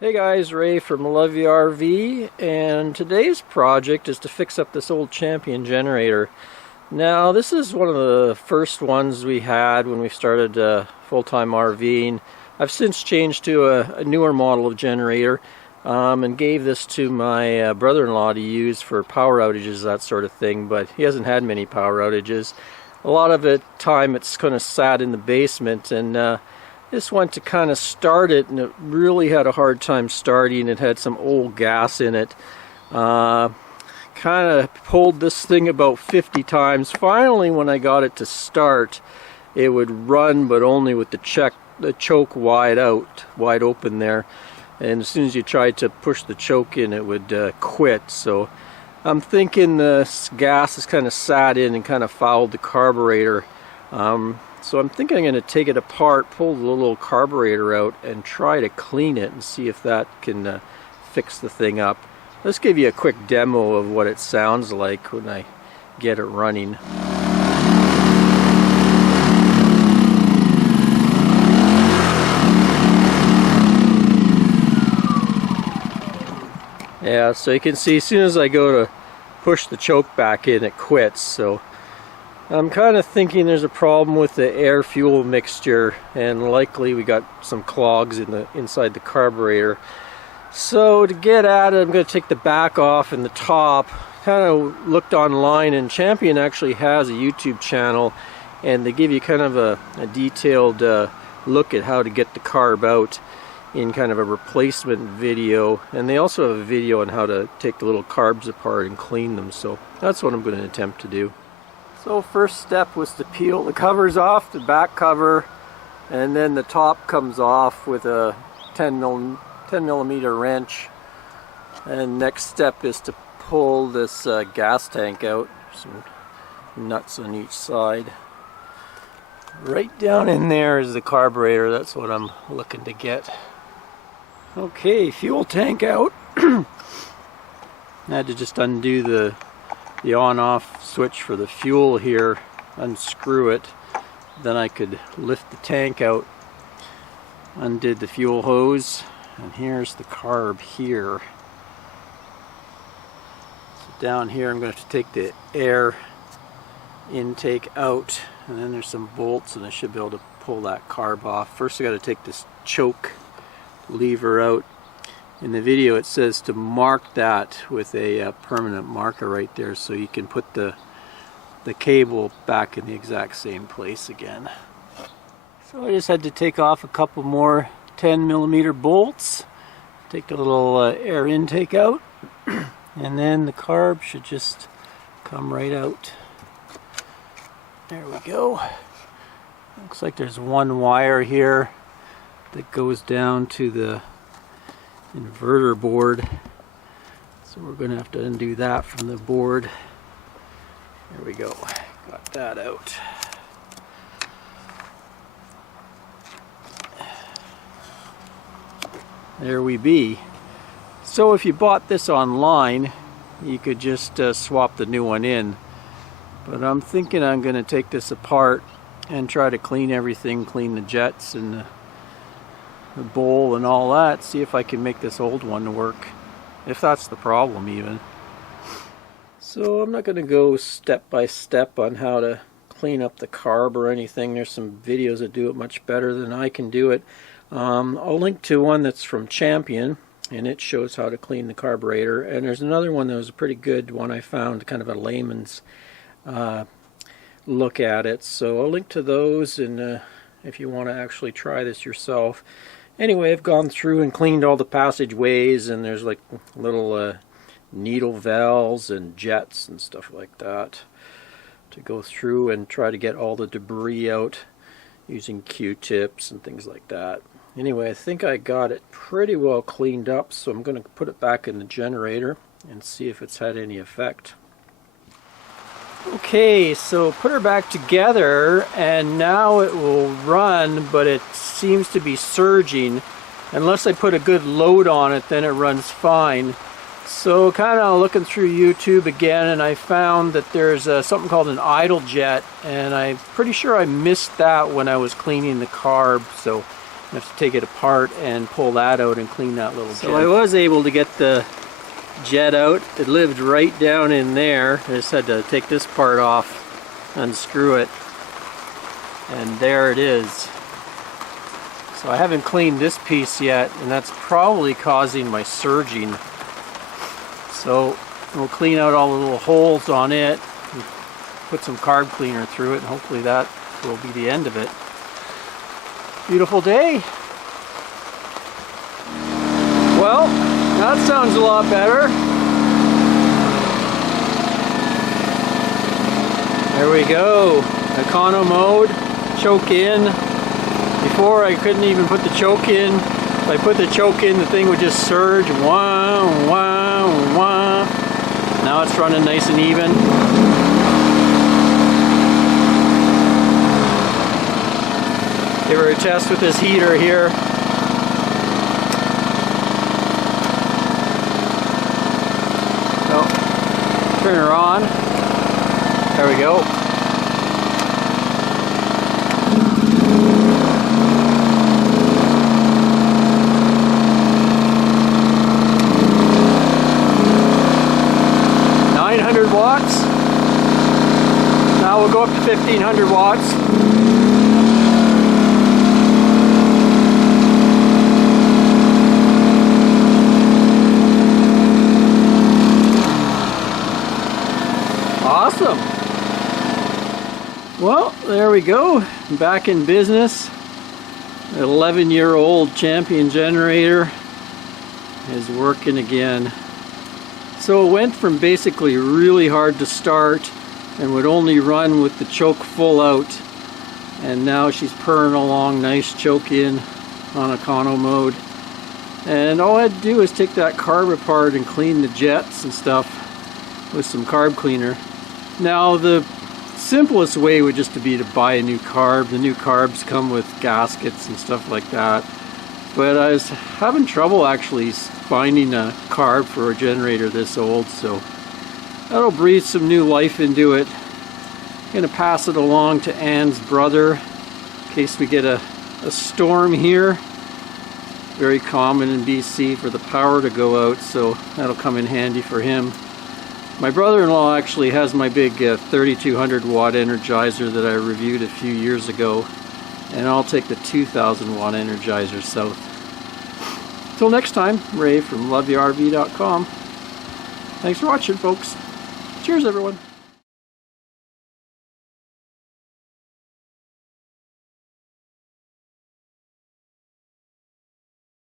Hey guys, Ray from Love You RV, and today's project is to fix up this old Champion generator. Now, this is one of the first ones we had when we started full-time RVing. I've since changed to a newer model of generator and gave this to my brother-in-law to use for power outages, that sort of thing, but he hasn't had many power outages. A lot of the time it's kind of sat in the basement, and this went to kind of start it, and it really had a hard time starting. It had some old gas in it. Kind of pulled this thing about 50 times. Finally, when I got it to start, it would run, but only with the choke wide open there. And as soon as you tried to push the choke in, it would quit. So I'm thinking the gas is kind of sat in and kind of fouled the carburetor. So I'm thinking I'm going to take it apart, pull the little carburetor out, and try to clean it and see if that can fix the thing up. Let's give you a quick demo of what it sounds like when I get it running. Yeah, so you can see as soon as I go to push the choke back in, it quits. So I'm kind of thinking there's a problem with the air-fuel mixture, and likely we got some clogs inside the carburetor. So to get at it, I'm going to take the back off and the top. Kind of looked online, and Champion actually has a YouTube channel, and they give you kind of a detailed look at how to get the carb out in kind of a replacement video. And they also have a video on how to take the little carbs apart and clean them. So that's what I'm going to attempt to do. So first step was to peel the covers off, the back cover, and then the top comes off with a 10 millimeter wrench. And next step is to pull this gas tank out, some nuts on each side. Right down in there is the carburetor, that's what I'm looking to get. Okay, fuel tank out. I had to just undo the on-off switch for the fuel here, unscrew it, then I could lift the tank out, undid the fuel hose, and here's the carb here. So down here I'm going to have to take the air intake out, and then there's some bolts, and I should be able to pull that carb off. First I got to take this choke lever out. In the video it says to mark that with a permanent marker right there, so you can put the cable back in the exact same place again. So I just had to take off a couple more 10 millimeter bolts, take the little air intake out, and then the carb should just come right out. There we go. Looks like there's one wire here that goes down to the inverter board, so we're going to have to undo that from the board. There we go, got that out. There we be. So if you bought this online, you could just swap the new one in, but I'm thinking I'm going to take this apart and try to clean everything, clean the jets and the bowl and all that, see if I can make this old one work, if that's the problem even. So I'm not going to go step by step on how to clean up the carb or anything. There's some videos that do it much better than I can do it. I'll link to one that's from Champion, and it shows how to clean the carburetor, and there's another one that was a pretty good one I found, kind of a layman's look at it. So I'll link to those, and if you want to actually try this yourself. Anyway, I've gone through and cleaned all the passageways, and there's like little needle valves and jets and stuff like that to go through and try to get all the debris out using Q-tips and things like that. Anyway, I think I got it pretty well cleaned up, so I'm going to put it back in the generator and see if it's had any effect. Okay, so put her back together, and now it will run, but it seems to be surging. Unless I put a good load on it, then it runs fine. So kind of looking through YouTube again, and I found that there's something called an idle jet, and I'm pretty sure I missed that when I was cleaning the carb. So I have to take it apart and pull that out and clean that little jet. So I was able to get the jet out. It lived right down in there. I just had to take this part off, unscrew it, and there it is. So I haven't cleaned this piece yet, and that's probably causing my surging. So we'll clean out all the little holes on it, and put some carb cleaner through it, and hopefully that will be the end of it. Beautiful day. Well, that sounds a lot better. There we go. Econo mode, choke in. Before I couldn't even put the choke in. If I put the choke in, the thing would just surge. Wah, wah, wah. Now it's running nice and even. Give her a test with this heater here. So, turn her on. There we go. Watts. Now we'll go up to 1500 watts. Awesome. Well, there we go. Back in business. An 11-year-old Champion generator is working again. So it went from basically really hard to start and would only run with the choke full out, and now she's purring along nice, choke in on econo mode. And all I had to do is take that carb apart and clean the jets and stuff with some carb cleaner. Now the simplest way would just be to buy a new carb. The new carbs come with gaskets and stuff like that. But I was having trouble actually finding a carb for a generator this old, so that'll breathe some new life into it. I'm going to pass it along to Ann's brother in case we get a storm here. Very common in BC for the power to go out, so that'll come in handy for him. My brother-in-law actually has my big 3200 watt Energizer that I reviewed a few years ago, and I'll take the 2000 watt Energizer south. Till next time, Ray from loveyourrv.com. Thanks for watching, folks. Cheers, everyone.